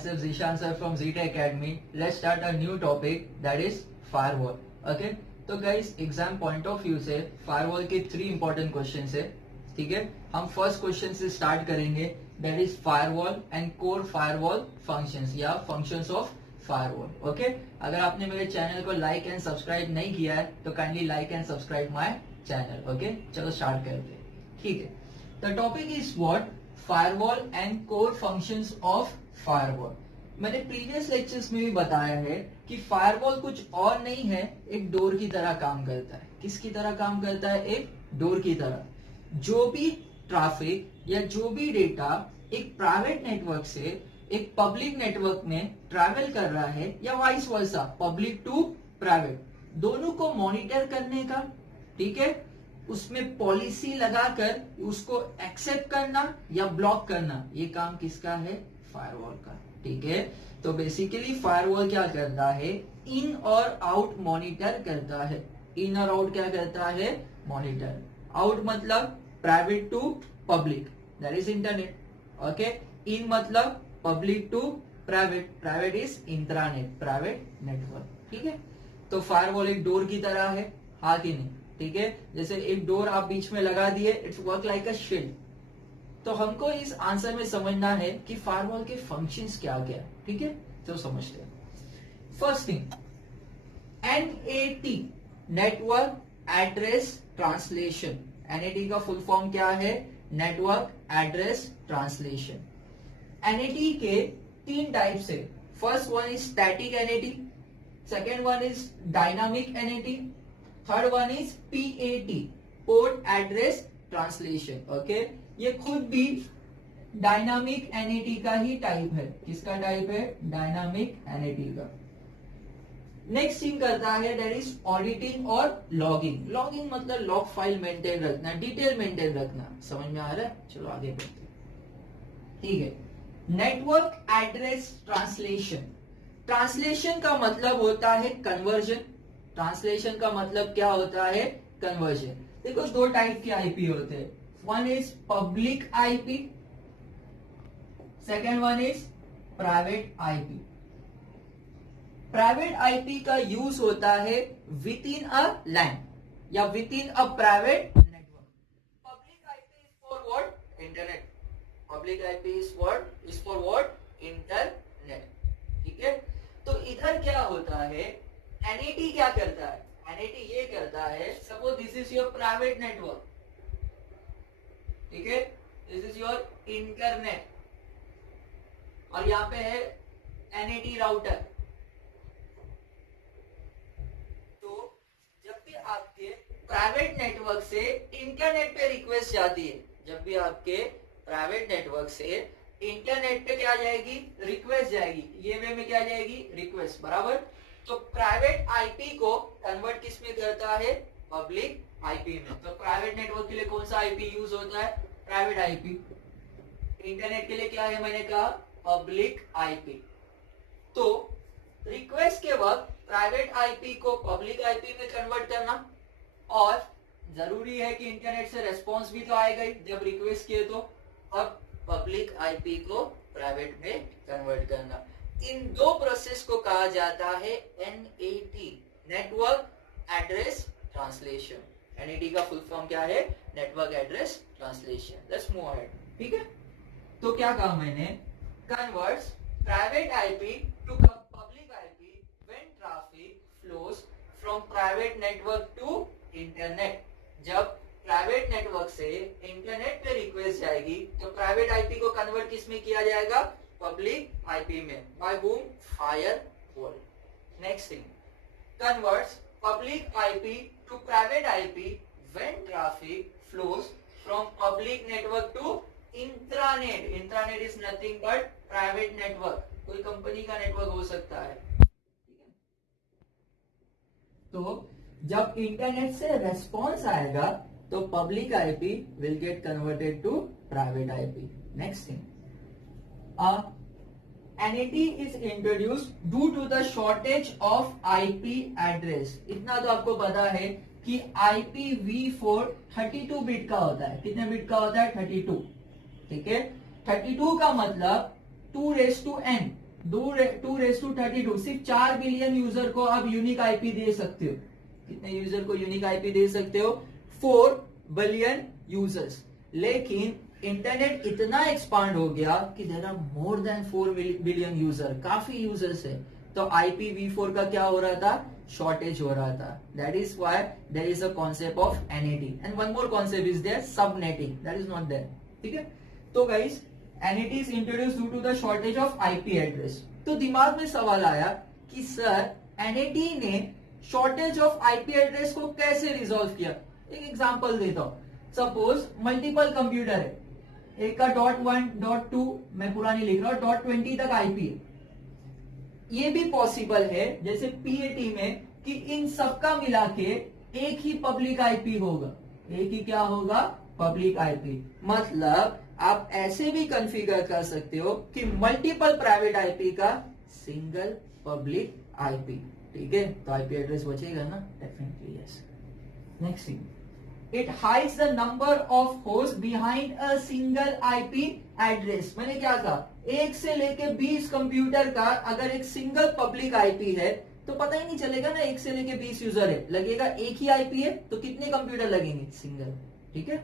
myself Zishan sir from Zeta Academy. Let's start a new topic that is firewall. Okay, तो guys exam point of view से firewall के 3 important question है. ठीक है, हम first question से start करेंगे, that is firewall and core firewall functions या फंक्शंस ऑफ फायरवॉल. ओके, अगर आपने मेरे चैनल को लाइक एंड सब्सक्राइब नहीं किया है तो kindly like and subscribe my channel. Okay, चलो स्टार्ट करते हैं. ठीक है, the topic is what firewall and core functions of firewall. मैंने प्रीवियस लेक्चर्स में भी बताया है कि फायरवॉल कुछ और नहीं है, एक डोर की तरह काम करता है. किसकी तरह काम करता है? एक डोर की तरह. जो भी ट्रैफिक या जो भी डेटा एक प्राइवेट नेटवर्क से एक पब्लिक नेटवर्क में ट्रैवल कर रहा है या vice versa, public to private, दोनों को मॉनिटर करने का, ठीक है, उसमें पॉलिसी लगाकर उसको एक्सेप्ट करना या ब्लॉक करना, ये काम किसका है? फायरवॉल का. ठीक है, तो बेसिकली फायरवॉल क्या करता है? इन और आउट मॉनिटर करता है. इन और आउट क्या करता है? मॉनिटर. आउट मतलब private to public, that is internet. Okay, in मतलब public to private, private is intranet, private network. ठीक है, तो फायरवॉल एक डोर की तरह है, हाँ कि नहीं? ठीक है, जैसे एक डोर आप बीच में लगा दिए, it's work like a shield. तो हमको इस आंसर में समझना है कि फायरवॉल के फंक्शंस क्या क्या है. ठीक है, तो समझते हैं. First thing, NAT, network address translation. NAT का फुल फॉर्म क्या है? Network address translation. NAT के 3 टाइप्स है. First one is static NAT, second one is dynamic NAT, third one is PAT, port address translation. Okay, ये खुद भी dynamic NAT का ही type है. किसका टाइप है? डायनामिक NAT का. नेक्स्ट थिंग करता है दैट इज ऑडिटिंग और लॉगिंग. लॉगिंग मतलब लॉग फाइल मेंटेन रखना, डिटेल मेंटेन रखना. समझ में आ रहा है? चलो आगे बढ़ते हैं. ठीक है, नेटवर्क एड्रेस ट्रांसलेशन. ट्रांसलेशन का मतलब होता है कन्वर्जन. ट्रांसलेशन का मतलब क्या होता है? कन्वर्जन. देखो, 2 टाइप के आईपी होते हैं. One is public IP, second one is private IP. Private IP का यूज होता है विद इन अ लैन या with in a private network. Public IP is for what? Internet. Public IP is for what? Internet. ठीक है, तो इधर क्या होता है? NAT क्या करता है? NAT ये करता है, suppose this is your private network, ठीक है, दिस इज योर इंटरनेट, और यहाँ पे है NAT राउटर. तो जब भी आपके प्राइवेट नेटवर्क से इंटरनेट पे रिक्वेस्ट जाती है, जब भी आपके प्राइवेट नेटवर्क से इंटरनेट पे क्या जाएगी? रिक्वेस्ट जाएगी. ये वे में क्या जाएगी? रिक्वेस्ट. बराबर. तो प्राइवेट आईपी को कन्वर्ट किस में करता है? पब्लिक आईपी में. तो प्राइवेट नेटवर्क के लिए कौन सा आईपी यूज होता है? Private IP. इंटरनेट के लिए क्या है? मैंने कहा पब्लिक आईपी. तो रिक्वेस्ट के वक्त प्राइवेट आईपी को पब्लिक आईपी में कन्वर्ट करना, और जरूरी है कि इंटरनेट से रेस्पॉन्स भी तो आएगा ही जब रिक्वेस्ट किए, तो अब पब्लिक आईपी को प्राइवेट में कन्वर्ट करना. इन 2 प्रोसेस को कहा जाता है NAT, network address translation. NAT का फुल फॉर्म क्या है? Network address translation. Let's move ahead. ठीक है, तो क्या कहा मैंने? Converts private IP to public IP when traffic flows from private network to internet. जब प्राइवेट नेटवर्क से इंटरनेट पे रिक्वेस्ट जाएगी तो प्राइवेट आईपी को कन्वर्ट किस में किया जाएगा? पब्लिक आईपी में. By whom? Firewall. Next thing, converts public IP to private IP when traffic flows from public network to intranet. Intranet is nothing but private network. कोई company का network हो सकता है. तो जब इंटरनेट से रेस्पॉन्स आएगा तो public IP will get converted to private IP. Next thing, NAT is introduced due to the shortage of IP address. इतना तो आपको पता है कि IPv4 32 बिट का होता है. कितने बिट का होता है? 32. ठीक है, 32 का मतलब 2 raised to n, 2^32 सिर्फ 4 बिलियन यूजर को आप यूनिक आईपी दे सकते हो। कितने यूजर को यूनिक आईपी दे सकते हो? 4 बिलियन यूजर्स। लेकिन इंटरनेट इतना एक्सपांड हो गया कि there are more than 4 billion user, काफी यूजर्स है, तो IPv4 का क्या हो रहा था? शॉर्टेज हो रहा था। That is why there is a concept of NAT and one more concept is there, subnetting, that is not there. ठीक है, तो guys NAT is introduce due to the shortage of IP address. तो दिमाग में सवाल आया कि sir NAT ने शॉर्टेज ऑफ IP एड्रेस को कैसे रिजॉल्व किया? एक एग्जांपल देता हूं। सपोज मल्टीपल कंप्यूटर है, एक का .1 .2 मैं पूरा नहीं लिख रहा हूं, .20 तक IP है। ये भी पॉसिबल है जैसे PAT में कि इन सबका मिला के एक ही पब्लिक IP होगा। एक ही क्या होगा? Public IP। मतलब आप ऐसे भी कॉन्फ़िगर कर सकते हो कि मल्टीपल प्राइवेट IP का सिंगल पब्लिक IP। ठीक है, तो IP एड्रेस बचेगा ना? Definitely yes. Next thing, it hides the number of host behind a single IP address. मैंने क्या कहा? 1 से लेके 20 कंप्यूटर का अगर एक सिंगल पब्लिक IP है तो पता ही नहीं चलेगा ना 1 से लेके 20 यूजर है, लगेगा एक ही IP है, तो कितने कंप्यूटर लगेंगे? सिंगल। ठीक है,